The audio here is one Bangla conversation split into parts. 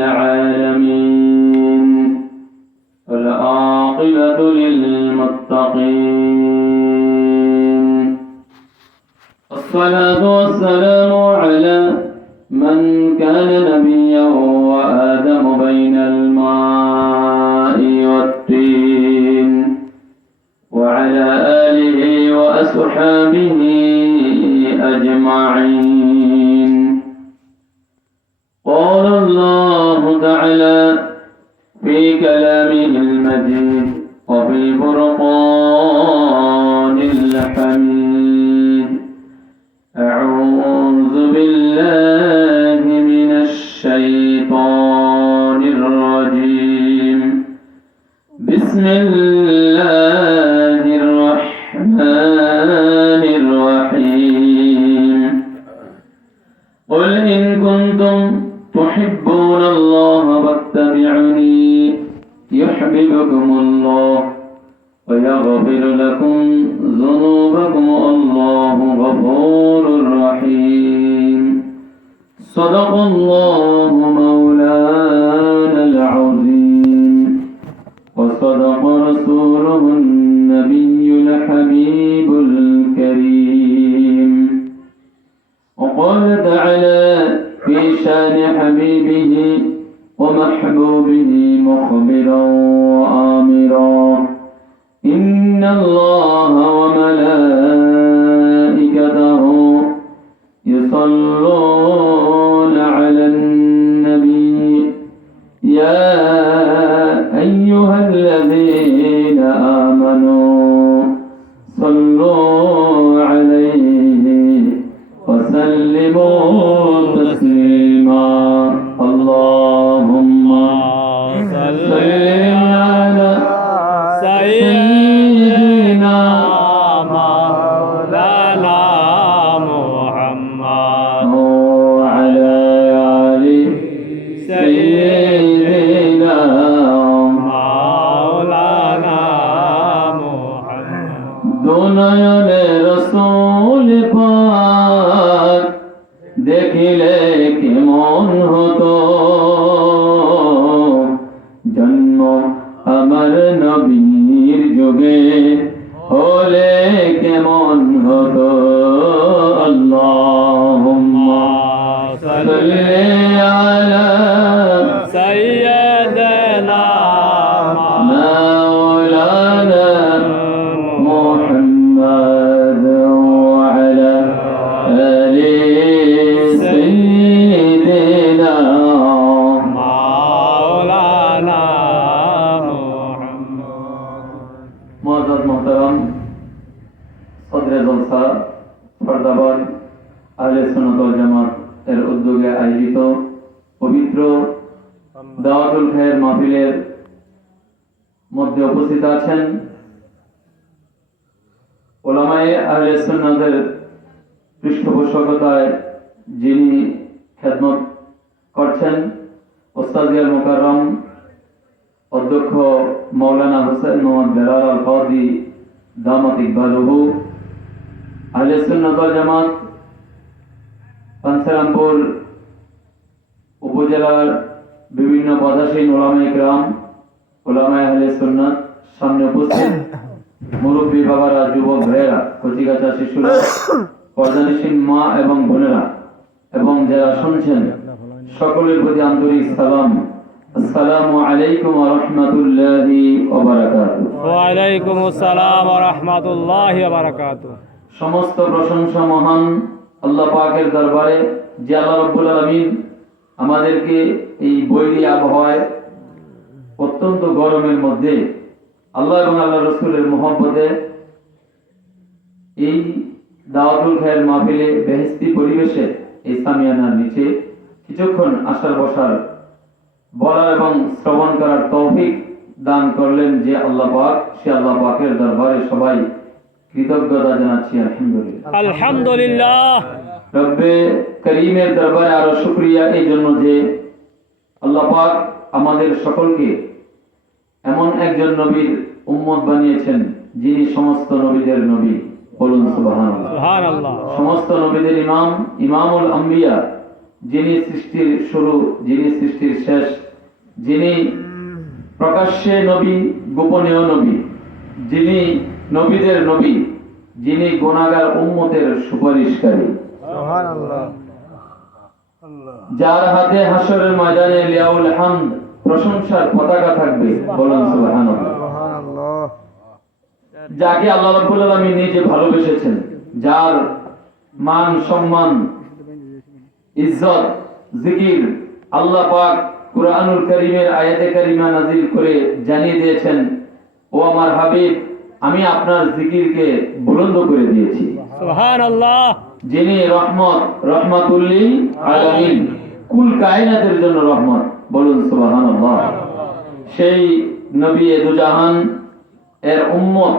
العالمين والعاقبة للمتقين الصلاة والسلام على من كان نبيا وآدم بين الماء والطين وعلى آله وأصحابه أجمعين. قال الله تعالى في كلامه المجيد وفي الفرقان الحميد: أعوذ بالله من الشيطان الرجيم. بسم الله الرحمن الرحيم. قل إن كنتم تحبون الله فاتبعوني يحببكم الله ويغفر لكم ذنوبكم والله غفور رحيم. صدق الله مولانا العظيم وصدق رسوله النبي الحبيب الكريم. وقال تعالى في شان حبيبه ومحبوبه مخبرا وآمرا: إن الله وملائكته يصلون على النبي يا أيها الذين آمنوا صلوا عليه وسلموا تسليما. اللهم صل على سيدنا مولانا محمد وعلى آل سيدنا مولانا محمد. দুনয়নে রসূল পাক দেখিলে কেমন হতো, জন্ম আমার নবীর যুগে হলে কেমন হতো। আল্লাহুম্মা সাল্লি আলা সাইয়্যিদিনা মাওলানা মুহাম্মদ ওয়া আলা আলি সাইয়্যিদিনা মাওলানা মুআজ্জাজ মুহতারাম সদরে জলসা ফরদাবাদ আহলে সুন্নাত ওয়াল জামাত এর উদ্যোগে আয়োজিত পবিত্র দাওয়াতুল খায়ের মাহফিলের মধ্যে উপস্থিত আছেন উলামায়ে আহলে সুন্নাতের পৃষ্ঠপোষকতায় যিনি খেদমত করছেন ওস্তাদিয়াল মুকাররম অধ্যক্ষ মৌলানা হোসেন মোহাম্মদ বেলাল আল কাদি দামাত ইকবালুহু, আহলে সুন্নাত ওয়াল জামাত পাঞ্চরামপুর উপজেলার বিভিন্ন পদাসীন ওলামায়ে কিরাম, ওলামায়ে আহলে সুন্নাত, সামনে উপস্থিত মুরব্বী বাবারা, যুবক ভাইয়েরা, কচিকাচা শিশুরা, পর্দানিসীন মা এবং বোনেরা এবং যারা শুনছেন সকলের প্রতি আন্তরিক সালাম। আসসালামু আলাইকুম ওয়া রাহমাতুল্লাহি ওয়া বারাকাতুহু। ওয়া আলাইকুম আসসালাম ওয়া রাহমাতুল্লাহি ওয়া বারাকাতুহু। সমস্ত প্রশংসা মহান আল্লাহ পাকের দরবারে, যে আল্লাহ রাব্বুল আলামিন আমাদেরকে এই বৈরী আবহাওয়ায় অত্যন্ত গরমের মধ্যে আল্লাহ এবং আল্লাহ রাসূলের মহব্বতে এই দাওয়াতুল খায়ের মাহফিলে বেহেশতি পরিবেশে এই সামিয়ানার নিচে কিছুক্ষণ আসার বসার, বলার এবং শ্রবণ করার তৌফিক দান করলেন যে আল্লাহ পাক, সে আল্লাহ পাকের দরবারে সবাই কৃতজ্ঞতা জানাচ্ছি আলহামদুলিল্লাহ। আলহামদুলিল্লাহ। রব্বে করিমের দরবারে আরো শুকরিয়া এই জন্য যে আল্লাহ পাক আমাদের সকলকে এমন একজন নবীর উম্মত বানিয়েছেন যিনি সমস্ত নবীদের নবী। বলুন সুবহানাল্লাহ। সুবহানাল্লাহ। সমস্ত নবীদের ইমাম, ইমামুল আম্বিয়া যিনি সৃষ্টির শুরু, যিনি সৃষ্টির শেষ, যিনি প্রকাশ্যে নবী, গোপনীয় নবী, যিনি নবীদের নবী, যিনি গুনাহগার উম্মতের সুপারিশকারী, যার হাতে হাসরের ময়দানে লিয়াউল হামদ, প্রশংসার পতাকা থাকবে, বলুন সুবহানাল্লাহ। যাকে আল্লাহ রাব্বুল আলামিন নিজে ভালোবেসেছেন, যার মান সম্মান ইজ্জত জিকির আল্লাহ পাক কুরআনুল কারীমের আয়াতে কারিমা নাযিল করে জানিয়ে দিয়েছেন, ও আমার হাবিব, আমি আপনার জিকিরকে বুলন্দ করে দিয়েছি। সুবহানাল্লাহ। যিনি রহমত, রহমাতুল লিল আলামিন, কুল কায়নাতের জন্য রহমত, বলুন সুবহানাল্লাহ। সেই নবী দুজাহান এর উম্মত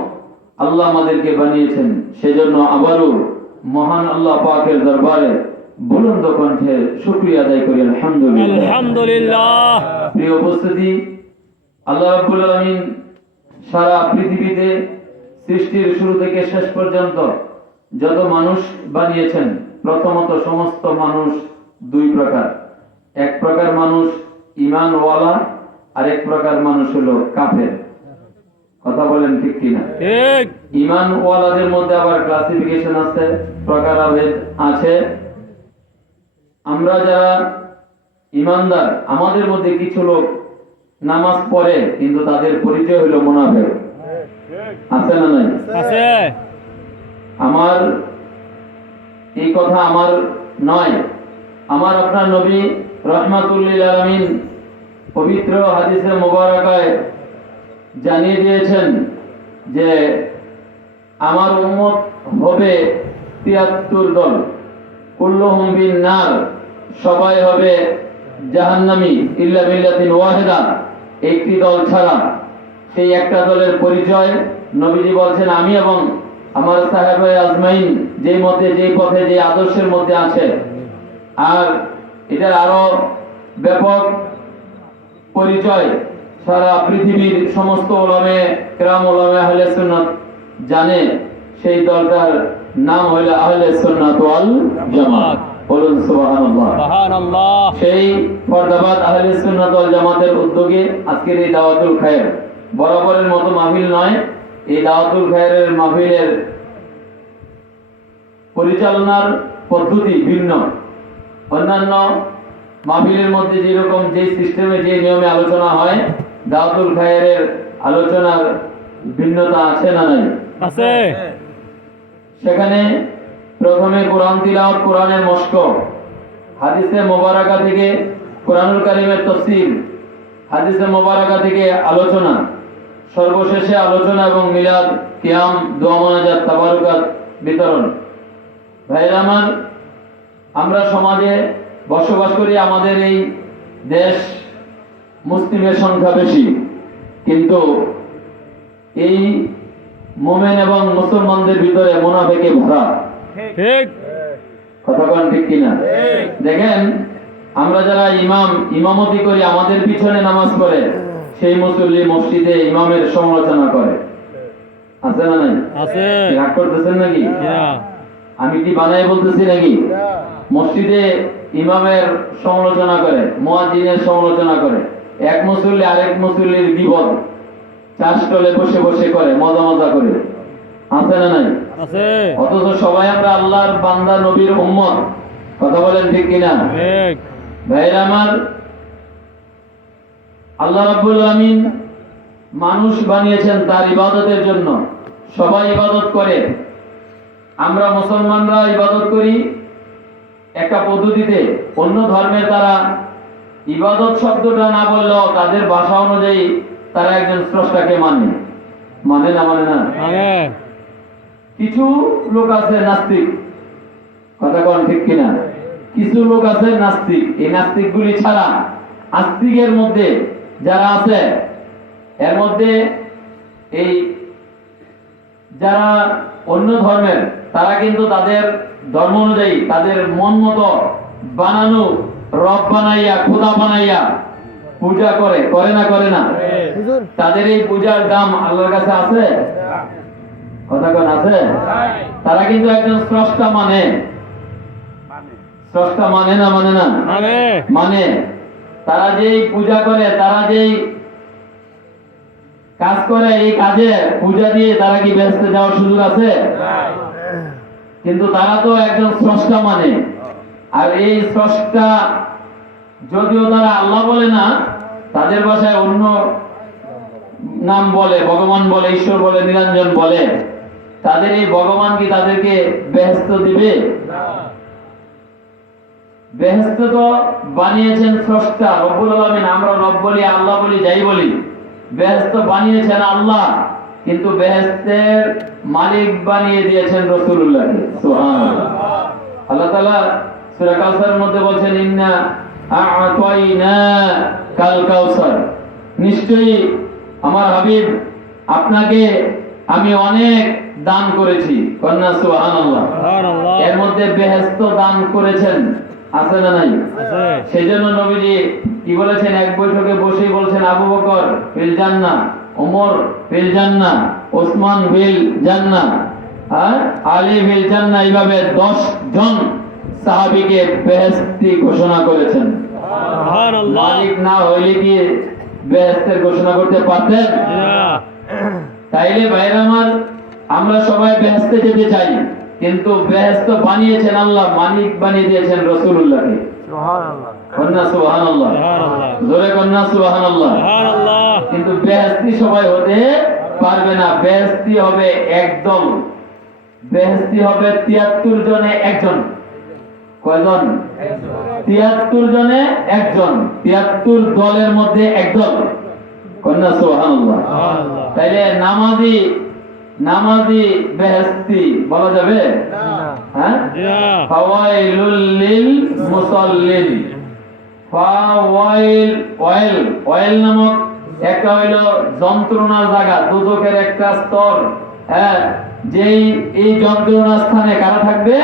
আল্লাহ আমাদেরকে বানিয়েছেন, সেজন্য আবারও মহান আল্লাহ পাকের দরবারে বুলন্দ কণ্ঠে শুকরিয়া আদায় করি আলহামদুলিল্লাহ। আলহামদুলিল্লাহ। প্রিয় উপস্থিতি, আল্লাহ রাব্বুল আলামিন সারা পৃথিবীতে সৃষ্টির শুরু থেকে শেষ পর্যন্ত যত মানুষ বানিয়েছেন, প্রথমত সমস্ত মানুষ দুই প্রকার। এক প্রকার মানুষ ঈমানওয়ালা, আর এক প্রকার মানুষ হলো কাফের। কথা বলেন ঠিক কিনা? ঠিক। ঈমানওয়ালাদের মধ্যে আবার ক্লাসিফিকেশন আছে, প্রকারভেদ আছে। আমরা যারা ঈমানদার, আমাদের মধ্যে কিছু লোক নামাজ পড়ে কিন্তু তাদের পরিচয় হলো মুনাফিক। আছে না নাই? আছে। আমার এই কথা আমার নয়, আমার আপনার নবী রহমাতুল লিল আলামিন পবিত্র হাদিসে মুবারাকায় জানিয়ে দিয়েছেন যে আমার উম্মত হবে ৭৩ দল, কুল্লুহুম বিন নার, সবাই হবে জাহান্নামী ইল্লা মিল্লাতিন ওয়াহিদা, একটি দল ছাড়া। সেই একটা দলের পরিচয় নবীজি বলছেন, আমি এবং আমার সাহাবায়ে আজমাইন যেই মতে, যেই পথে, যে আদর্শের মধ্যে আছে। আর এটার আরো ব্যাপক পরিচয় সারা পৃথিবীর সমস্ত উলামে কেরাম, উলামে আহলে সুন্নাত জানে। সেই দলটার নাম হইল আহলে সুন্নাত ওয়াল জামাত, বলুন সুবহানাল্লাহ। সুবহানাল্লাহ। সেই ফরদাবাদ আহলে সুন্নাত ওয়াল জামাতের উদ্যোগে আজকের এই দাওয়াতুল খায়ের, বরাবরের মতো মাহফিল নয়, এই দাওয়াতুল খায়েরের মাহফিলের পরিচালনার পদ্ধতি ভিন্ন। অন্যান্য মাহফিলের মধ্যে যেরকম, যে সিস্টেমে, যে নিয়মে আলোচনা হয়, দাওয়াতুল খায়েরের আলোচনার ভিন্নতা আছে না নাই? আছে। সেখানে প্রথমে কোরআন তিলাওয়াত, কোরআনের মশক, হাদিসে মোবারকা থেকে কোরআনুল কারীমের তাফসীর, হাদিসে মোবারকা থেকে আলোচনা, সর্বশেষে আলোচনা এবং মিলাদ, কিয়াম, দোয়া মোনাজাত, তাবারুকাত বিতরণ। ভাইরা আমার, আমরা সমাজে বসবাস করি, আমাদের এই দেশ মুসলিমের সংখ্যা বেশি, কিন্তু এই মুমিন এবং মুসলমানদের ভিতরে মুনাফিকে ভরা। ঠিক। কথা বলেন ঠিক কিনা? দেখেন, আমরা যারা ইমামতি করি, আমাদের পিছনে নামাজ পড়ে, সেই মুসল্লি মসজিদে ইমামের সমালোচনা করে। আছে না নাই? আছে। রাগ করতেছেন নাকি? না। আমি কি বানাই বলতেছি নাকি? মসজিদে ইমামের সমালোচনা করে, মুয়াজ্জিনের সমালোচনা করে। এক মুসল্লি আরেক মুসল্লির গীবত চাষতলে বসে বসে করে, মজা করে। আছে না নাই? আছে। অথচ সবাই আমরা আল্লাহর বান্দা, নবীর উম্মত। কথা বলেন ঠিক কিনা? ঠিক। ভাইরা আমার, আল্লাহ রাব্বুল আলামিন মানুষ বানিয়েছেন তার ইবাদতের জন্য। সবাই ইবাদত করে, আমরা মুসলমানরা ইবাদত করি একটা পদ্ধতিতে। অন্য ধর্মের তারা ইবাদত শব্দটা না বললেও তাদের ভাষা অনুযায়ী তারা একজন স্রষ্টাকে মানে না? মানে না? মানে। কিছু লোক আছে নাস্তিক। কথা কোন ঠিক কিনা? কিছু লোক আছে নাস্তিক। এই নাস্তিকগুলি ছাড়া আস্তিকের মধ্যে যারা আছে, এর মধ্যে এই যারা অন্য ধর্মের, তারা কিন্তু তাদের ধর্ম অনুযায়ী তাদের মন মতো বানানো রব বানাইয়া, খোদা বানাইয়া পূজা করে না? করে না? তাদের এই পূজার দাম আল্লাহর কাছে আছে? কথা কোন আছে? তারা কিন্তু একজন স্রষ্টা মানে। স্রষ্টা মানে না মানে না? মানে মানে। তারা যেই পূজা করে, তারা যেই কাজ করে, এই কাজে পূজা দিয়ে তারা কি বেহেশতে যাওয়ার সুযোগ আছে? কিন্তু তারা তো একজন স্রষ্টা মানে। আর এই স্রষ্টা যদিও তারা আল্লাহ বলে না, তাদের ভাষায় অন্য নাম বলে, ভগবান বলে, ঈশ্বর বলে, নিরঞ্জন বলে। তাদের এই ভগবান কি তাদেরকে বেহেশত দিবে? বেহেশত তো বানিয়েছেন স্রষ্টা রব্বুল আলামিন। আমরা রব বলি, আল্লাহ বলি, যাই বলি, বেহেশত বানিয়েছেন আল্লাহ, কিন্তু বেহেশতের মালিক বানিয়ে দিয়েছেন রাসূলুল্লাহকে। সুবহানাল্লাহ। আল্লাহ তাআলা সূরা কাউসারের মধ্যে বলছেন, ইন্না আ'তাইনা কাল কাউসার, নিশ্চয়ই আমার হাবিব আপনাকে আমি অনেক দান করেছি। কন্যা সুবহানাল্লাহ। সুবহানাল্লাহ। এর মধ্যে বেহেশত দান করেছেন, আছে না নাই? আছে। সেজন্য নবীজি কি বলেছেন? এক বৈঠকে বসেই বলছেন, আবু বকর ফিল জান্নাহ, ওমর ফিল জান্নাহ, ওসমান ফিল জান্নাহ, আলী ফিল জান্নাহ। এইভাবে 10 জন সাহাবীকে বেহেশতি ঘোষণা করেছেন। সুবহানাল্লাহ। মালিক না হইলে কি বেহেশতের ঘোষণা করতে পারতেন? না। তাইলে ভাইরা আমার, আমরা সবাই বেহেশতে যেতে চাই, কিন্তু বেহেশত বানিয়েছেন আল্লাহ, মালিক বানিয়ে দিয়েছেন রাসূলুল্লাহকে। সুবহানাল্লাহ। কন্যা সুবহানাল্লাহ। সুবহানাল্লাহ। জোরে কন্যা সুবহানাল্লাহ। সুবহানাল্লাহ। কিন্তু বেহেশতি সবাই হতে পারবে না। বেহেশতি হবে একদল, বেহেশতি হবে 73 জনে একজন। কয়জন? 73 জনে একজন, 73 দলের মধ্যে একদল। কন্যা সুবহানাল্লাহ। সুবহানাল্লাহ। তাইলে নামাজি বেহেশতি বলা যাবে? হ্যাঁ। না। ফাওয়াইলুল লিল মুসাল্লিন। ওয়াইল নামক একটা হইল যন্ত্রণার জায়গা, দুজকের একটা স্তর। হ্যাঁ, যেই এই যন্ত্রণার স্থানে কারা থাকবে?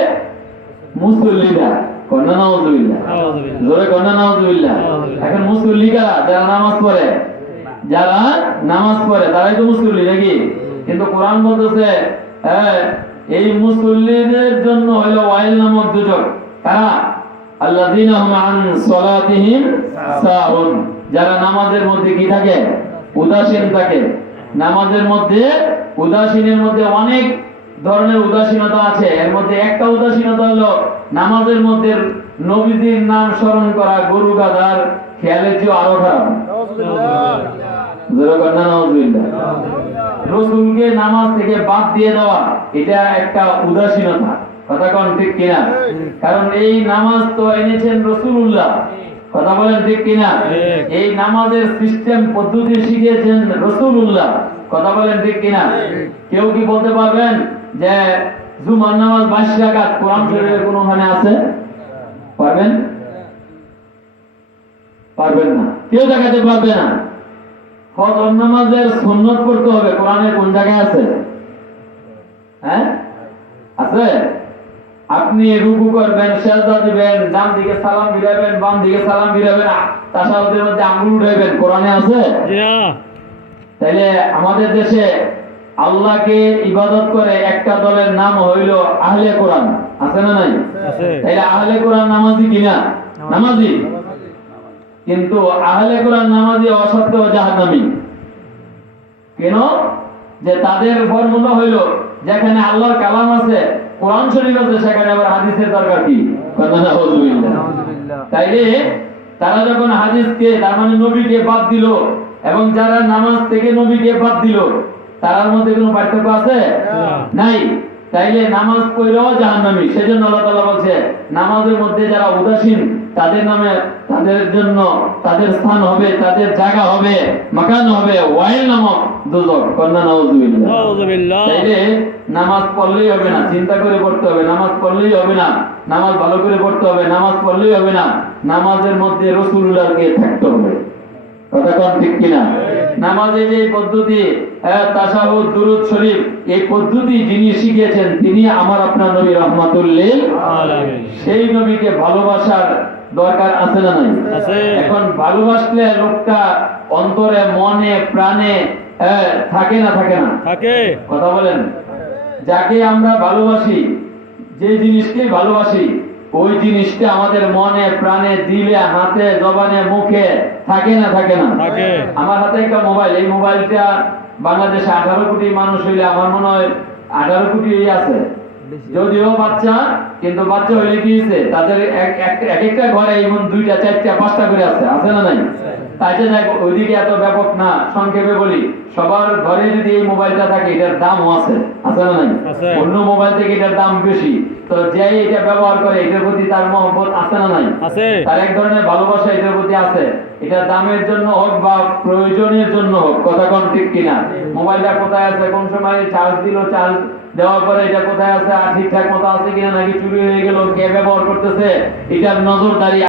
মুসল্লিরা। কন্যা নাউজুবিল্লাহ। আউযুবিল্লাহ। জোরে কন্যা নাউজুবিল্লাহ। এখন মুসল্লি কারা? যারা নামাজ পড়ে। যারা নামাজ পড়ে তারাই তো মুসল্লি নাকি? কিন্তু কোরআন বলতেছে এই মুসল্লিদের জন্য হলো ওয়াইল নামক দুজক। কারা? আল্লাযীনা হুম আন সালাতিহিম সাহুন, যারা নামাজের মধ্যে কি থাকে? উদাসীন থাকে। নামাজের মধ্যে উদাসীনের মধ্যে অনেক ধরনের উদাসীনতা আছে। এর মধ্যে একটা উদাসীনতা হলো নামাজের মধ্যে নবীজির নাম স্মরণ করা গরু গাধার খেয়ালের চেয়ে আরো খারাপ। রসুলকে নামাজ থেকে বাদ দিয়ে দেওয়া, এটা একটা উদাসীনতা। কথা কোন ঠিক কিনা? কারণ এই নামাজ তো এনেছেন রাসূলুল্লাহ। কথা বলেন ঠিক কিনা? এই নামাজের সিস্টেম পদ্ধতি শিখিয়েছেন রাসূলুল্লাহ। কথা বলেন ঠিক কিনা? কেউ কি বলতে পারবেন যে জুমার নামাজ 22 রাকাত কোরআন শরীফের কোনখানে আছে? পারবেন? পারবেন না, কেউ দেখাতে পারবে না। ফজর নামাজের সুন্নত পড়তে হবে, কোরআনের কোন জায়গায় আছে? হ্যাঁ, আছে? আপনি রুকু করবেন, সিজদা দিবেন, ডান দিকে সালাম ফিরাবেন, বাম দিকে সালাম ফিরাবেন, তাশাহুদের মধ্যে আঙ্গুল উঠাইবেন, কোরআনে আছে? না। তাইলে আমাদের দেশে আল্লাহকে ইবাদত করে একটা দলের নাম হইল আহলে কোরআন। আছে না নাই? আছে। তাইলে আহলে কোরআন নামাজি কিনা? নামাজি। কিন্তু আহলে কোরআন নামাজি অসত্য জাহান্নামী। কেন? যে তাদের ফর্মুলা হইল যেখানে আল্লাহর কালাম আছে, কোরআন শরীফ আছে, সেখানে আবার হাদিসের দরকার কি? তাইলে তারা যখন হাদিসকে, তার মানে নবীকে বাদ দিল, এবং যারা নামাজ থেকে নবীকে বাদ দিল, তার মধ্যে কোনো পার্থক্য আছে? নাই। তাইলে নামাজ পড়লেও জাহান্নামী। সেজন্য আল্লাহ তাআলা বলছে, নামাজের মধ্যে যারা উদাসীন, তাদের নামে, তাদের জন্য, তাদের স্থান হবে, তাদের জায়গা হবে, মাকান হবে ওয়াইল নামক দুজক। কন্যা নাউজুবিল্লাহ। আউযুবিল্লাহ। তাইলে নামাজ পড়লেই হবে না, চিন্তা করে পড়তে হবে। নামাজ পড়লেই হবে না, নামাজ ভালো করে পড়তে হবে। নামাজ পড়লেই হবে না, নামাজের মধ্যে রাসূলুল্লাহকে থাকতে হবে। কথা কোন ঠিক কিনা? নামাজে যে পদ্ধতি, তাশাহুদ, দুরূদ শরীফ, এই পদ্ধতি যিনি শিখিয়েছেন তিনি আমার আপনার নবী রাহমাতুল লিল আলামিন। সেই নবীকে ভালোবাসার দরকার আছে না নাই? আছে। এখন ভালোবাসলে লোকটা অন্তরে, মনে, প্রাণে থাকে না? থাকে না? থাকে। কথা বলেন। যাকে আমরা ভালোবাসি, যে জিনিসকে ভালোবাসি, ওই জিনিসটা আমাদের মনে প্রাণে দিলে হাতে জবানে মুখে থাকে না থাকে না? থাকে। আমার হাতে একটা মোবাইল, এই মোবাইলটা বাংলাদেশে 18 কোটি মানুষ হইলে আমার মনে হয় 18 কোটি আছে, যদিও বাচ্চা, কিন্তু বাচ্চা হইলে কি হয়েছে তাদের এক একটা ঘরে এমন 2টা 4টা 5টা করে আছে না নাই? তাই যে দেখ ওইদিকে এত ব্যাপক না, সংক্ষেপে বলি, সবার ঘরে যদি এই মোবাইলটা থাকে এটার দামও আছে না নাই? আছে। অন্য মোবাইল থেকে এটার দাম বেশি, তো যে এটা ব্যবহার করে এটার প্রতি তার মহব্বত আছে না নাই? আছে। তার এক ধরনের ভালোবাসা এটার প্রতি আছে। এটা দামের জন্য হোক বা প্রয়োজনের জন্য হোক, কথা কোন ঠিক কিনা? মোবাইলটা কোথায় আছে, কোন সময় চার্জ দিল, চার্জ দেওয়ার পরে এটা কোথায় আছে, আর ঠিকঠাক মতো আছে কিনা, নাকি চুরি হয়ে গেল, কে ব্যবহার করতেছে, এটার নজরদারি